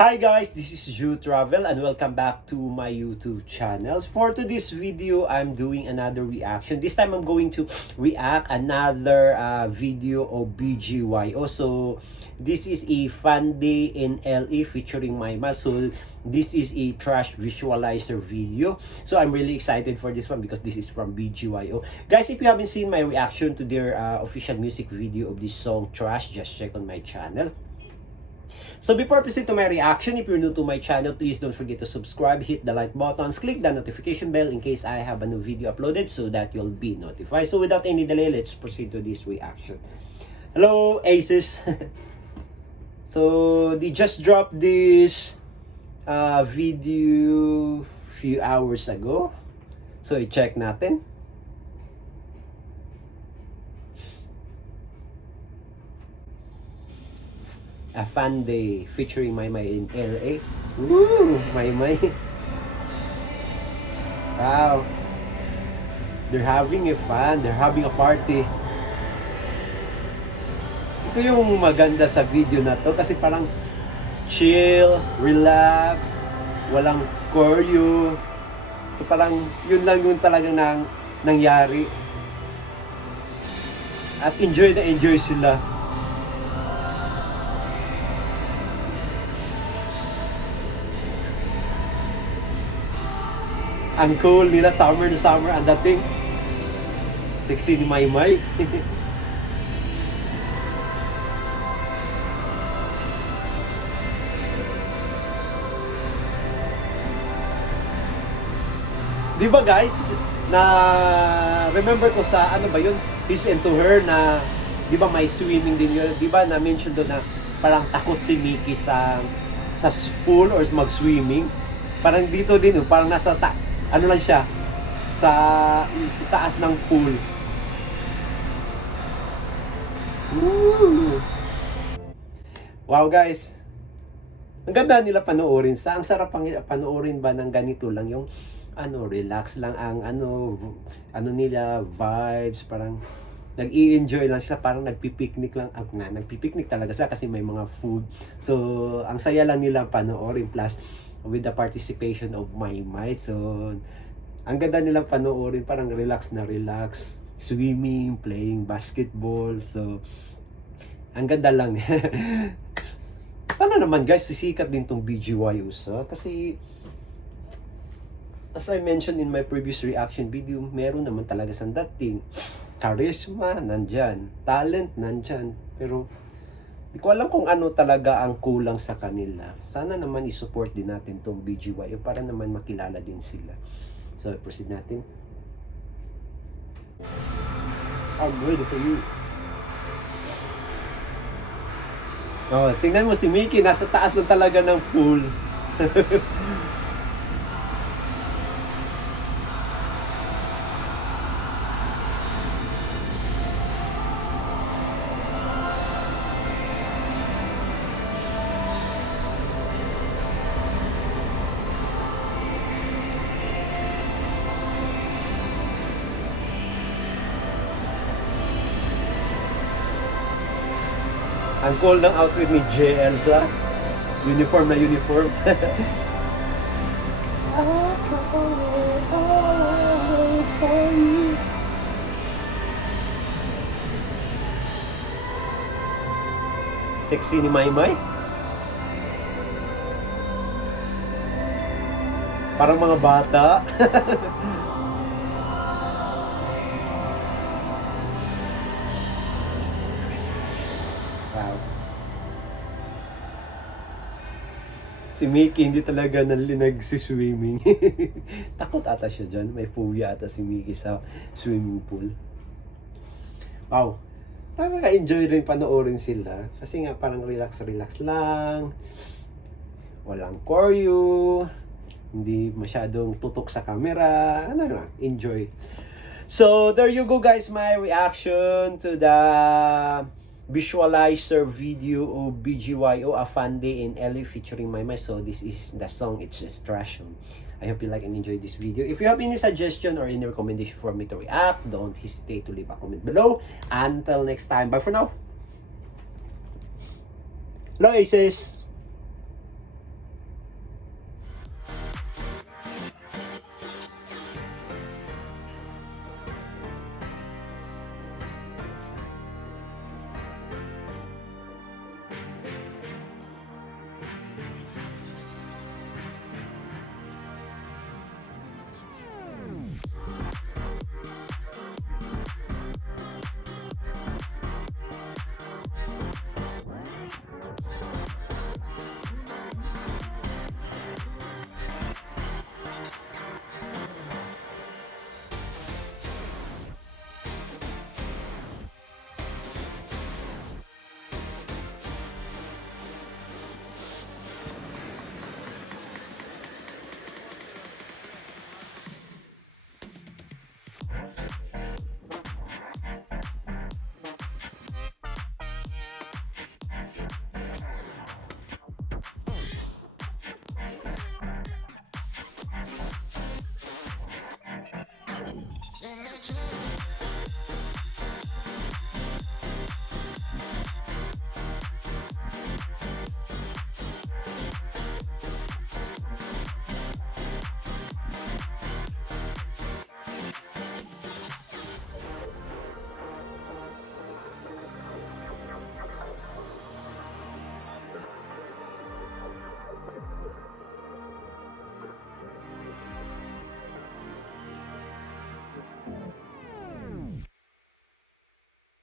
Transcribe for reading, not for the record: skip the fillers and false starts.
Hi guys, this is Ju Travel and welcome back to my YouTube channel. For today's video, I'm doing another reaction. This time I'm going to react another video of BGYO. So this is a fun day in LA featuring Maymay. So this is a trash visualizer video. So I'm really excited for this one because this is from BGYO. Guys, if you haven't seen my reaction to their official music video of this song Trash, just check on my channel. So before I proceed to my reaction, if you're new to my channel, please don't forget to subscribe, hit the like buttons, click the notification bell in case I have a new video uploaded so that you'll be notified. So without any delay, let's proceed to this reaction. Hello, Aces! So they just dropped this video few hours ago. So i-check natin. A fun day featuring Maymay in LA. Woo! Maymay. Wow. They're having a fun. They're having a party. Ito yung maganda sa video na to kasi parang chill, relax, walang choreo. So parang yun lang yung talagang nangyari. At enjoy na enjoy sila. Ang cool nila, summer na summer ang dating. Sexy ni Maymay. Di ba guys, na remember ko sa ano ba yun, His and To Her na di ba may swimming din yun, di ba na mention doon na parang takot si Mickey sa pool or mag-swimming. Parang dito din, parang nasa ano lang siya sa taas ng pool. Woo! Wow guys, ang ganda nila panoorin. Ang sarap panoorin ba ng ganito lang, yung ano, relax lang ang ano nila, vibes, parang nag-i-enjoy lang sila, parang nagpi-picnic lang. Nagpi-picnic talaga sila kasi may mga food. So ang saya lang nila panoorin, plus with the participation of Maymay. So ang ganda nilang panoorin, parang relax na relax, swimming, playing basketball. So ang ganda lang. Sana naman guys sisikat din tong BGYO kasi as I mentioned in my previous reaction video, meron naman talaga sa dating charisma nandyan, talent nandyan, pero di ko alam kung ano talaga ang kulang sa kanila. Sana naman i-support din natin tong BGYO para naman makilala din sila. So, proceed natin. I'm ready for you. Oh, tingnan mo si Mickey, nasa taas na talaga ng pool. Ang cool ng outfit ni JL sa uniform na uniform. Sexy ni Maymay. Parang mga bata. Wow. Si Mickey hindi talaga nagsiswimming. Takot ata siya dyan. May phobia ata si Mickey sa swimming pool. Wow. Nakaka-enjoy rin panoorin sila. Kasi nga parang relax-relax lang. Walang choreo. Hindi masyadong tutok sa camera. Ano lang, enjoy. So, there you go guys. My reaction to the visualizer video of BGYO, A Fun Day in LA featuring Maymay. So this is the song, it's just trash. I hope you like and enjoy this video. If you have any suggestion or any recommendation for me to react, don't hesitate to leave a comment below. Until next time, bye for now. Hello Aces!